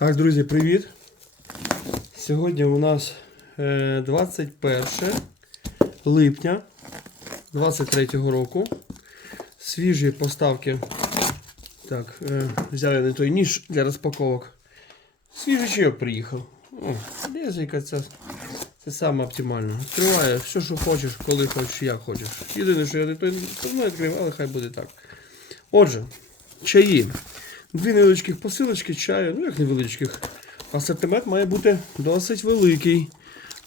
Так, друзі, привіт! Сьогодні у нас е, 21 липня 23 року. Свіжі поставки. Так, е, взяв я не той ніж для розпаковок. Свіжий чайок приїхав. О, це, це саме оптимально. Відкриває все, що хочеш, коли хочеш, як хочеш. Єдине, що я не той давно відкрив, але хай буде так. Отже, чаї. Дві невеличких посилочки чаю, ну як невеличких. Асортимент має бути досить великий.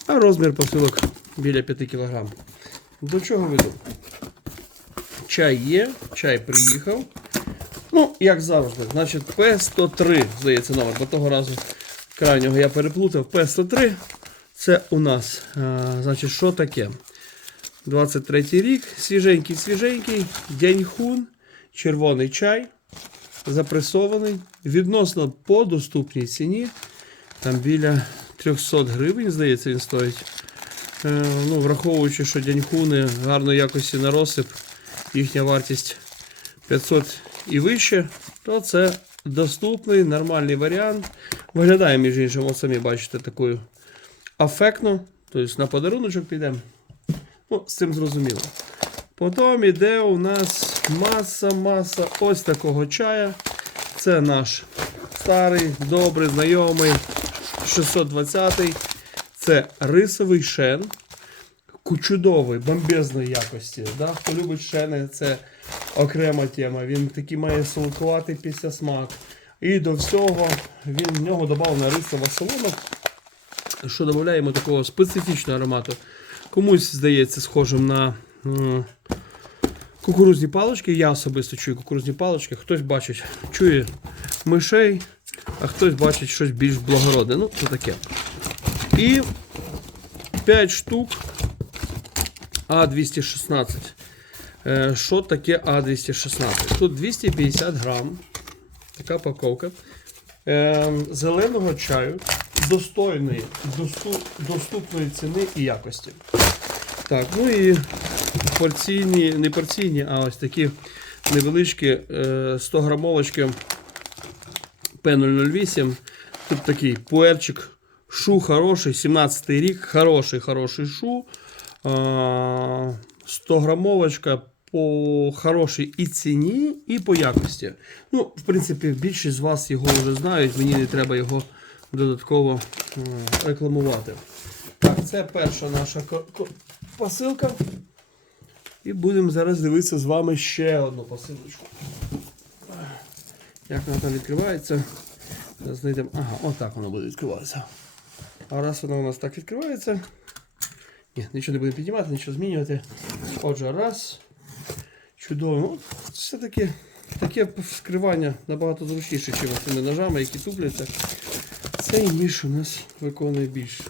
А розмір посилок біля 5 кг. До чого веду? Чай є, чай приїхав. Ну, як завжди, значить, П103, здається, номер, бо того разу крайнього я переплутав. П103 це у нас, а, значить, що таке? 23 рік, свіженький, свіженький, Дяньхун, червоний чай запресований відносно по доступній ціні. Там біля 300 гривень, здається, він стоїть. Е, ну, враховуючи, що дяньхуни гарної якості на розсип, їхня вартість 500 і вище, то це доступний нормальний варіант. Виглядає, між іншим, от самі бачите, такою афектно. Тобто на подаруночок підемо. Ну, з цим зрозуміло. Потім іде у нас маса-маса ось такого чая. Це наш старий, добрий, знайомий 620-й. Це рисовий шен. Чудовий, бомбезної якості. Да? Хто любить шени, це окрема тема. Він такий має солодкуватий після смак. І до всього він в нього додавлена рисова солома, що додає йому такого специфічного аромату. Комусь здається схожим на кукурузні палички. Я особисто чую кукурузні палички. Хтось бачить, чує мишей, а хтось бачить щось більш благородне. Ну, це таке. І 5 штук А216. Е, Що таке А216? Тут 250 грам. Така паковка. Е, Зеленого чаю достойної, досту- доступної ціни і якості. Так, ну і порційні, не порційні, а ось такі невеличкі е, 100 грамовочки П008. Тут такий пуерчик. Шу хороший, 17 й рік, хороший, хороший шу. 100 грамовочка по хорошій і ціні, і по якості. Ну, в принципі, більшість з вас його вже знають, мені не треба його додатково рекламувати. Так, це перша наша посилка. І будемо зараз дивитися з вами ще одну посилочку. Як вона там відкривається? Зараз знайдемо. Ага, отак воно буде відкриватися. А раз воно у нас так відкривається. Ні, нічого не буде піднімати, нічого змінювати. Отже, раз. Чудово. Ну, все-таки таке вскривання набагато зручніше, ніж цими ножами, які тупляться. Цей ніж у нас виконує більш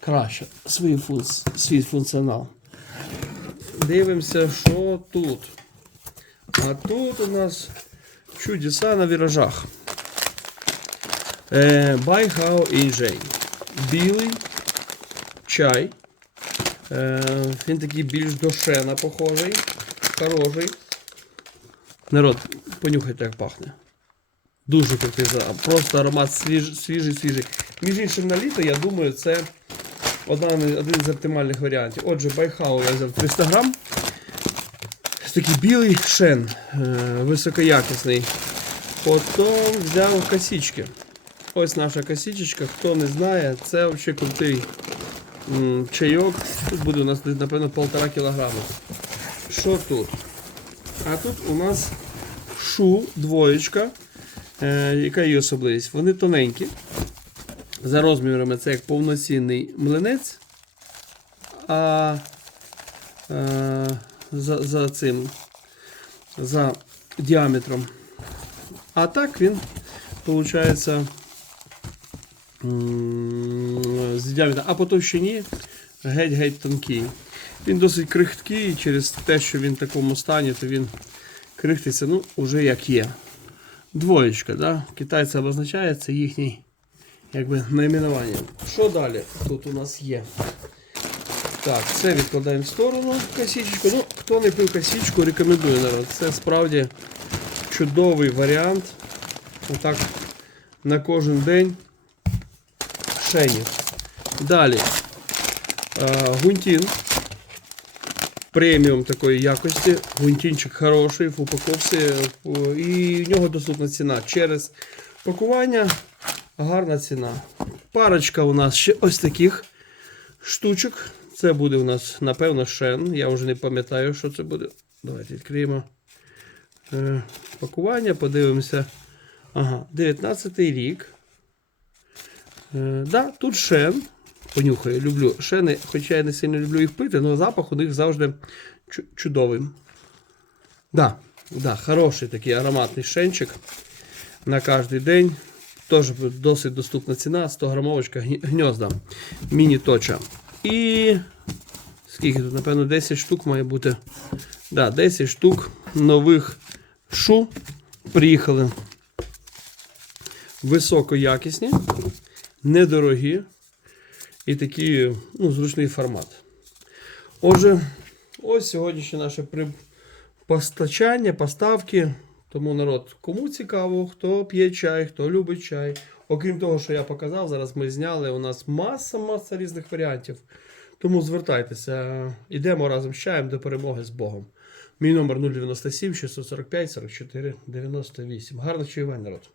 краще свій, функс, свій функціонал. Дивимося, що тут. А тут у нас чудеса на віражах. Е, Байхао Інжей. Білий чай. Е, він такий більш до шена похожий. Хороший. Народ, понюхайте, як пахне. Дуже крутий. Просто аромат свіж, свіжий, свіжий. Між іншим на літо, я думаю, це один, один з оптимальних варіантів. Отже, байхау я взяв 300 грам. Такий білий шен, е, високоякісний. Потім взяв косички. Ось наша косичечка. Хто не знає, це взагалі крутий чайок. Тут буде у нас, напевно, полтора кілограми. Що тут? А тут у нас шу, двоєчка. Е, яка її особливість? Вони тоненькі. За розмірами це як повноцінний млинець. А е, за, за цим, за діаметром. А так він, виходить, з діаметром. А по товщині геть-геть тонкий. Він досить крихткий, і через те, що він в такому стані, то він крихтиться, ну, уже як є. Двоєчка, да? Китайці обозначає, це їхній якби найменування. Що далі тут у нас є? Так, це відкладаємо в сторону косічку. Ну, хто не пив косічку, рекомендую народ. Це справді чудовий варіант. Отак на кожен день шенів. Далі гунтін преміум такої якості. Гунтінчик хороший в упаковці. І в нього доступна ціна. Через пакування гарна ціна. Парочка у нас ще ось таких штучок. Це буде у нас, напевно, шен. Я вже не пам'ятаю, що це буде. Давайте відкриємо е, пакування, подивимося. Ага, 19 рік. Е, да, тут шен. Понюхаю, люблю шени, хоча я не сильно люблю їх пити, але запах у них завжди чудовий. Да, да, хороший такий ароматний шенчик на кожен день. Теж досить доступна ціна, 100 грамовочка гні- гнізда. Міні-точа. І скільки тут, напевно, 10 штук має бути. Да, 10 штук нових шу приїхали. Високоякісні, недорогі і такий ну, зручний формат. Отже, ось сьогоднішнє наше постачання, поставки. Тому народ, кому цікаво, хто п'є чай, хто любить чай. Окрім того, що я показав, зараз ми зняли. У нас маса-маса різних варіантів. Тому звертайтеся, йдемо разом з чаєм до перемоги з Богом. Мій номер 097 645 44 98. Гарних чаювань, народ.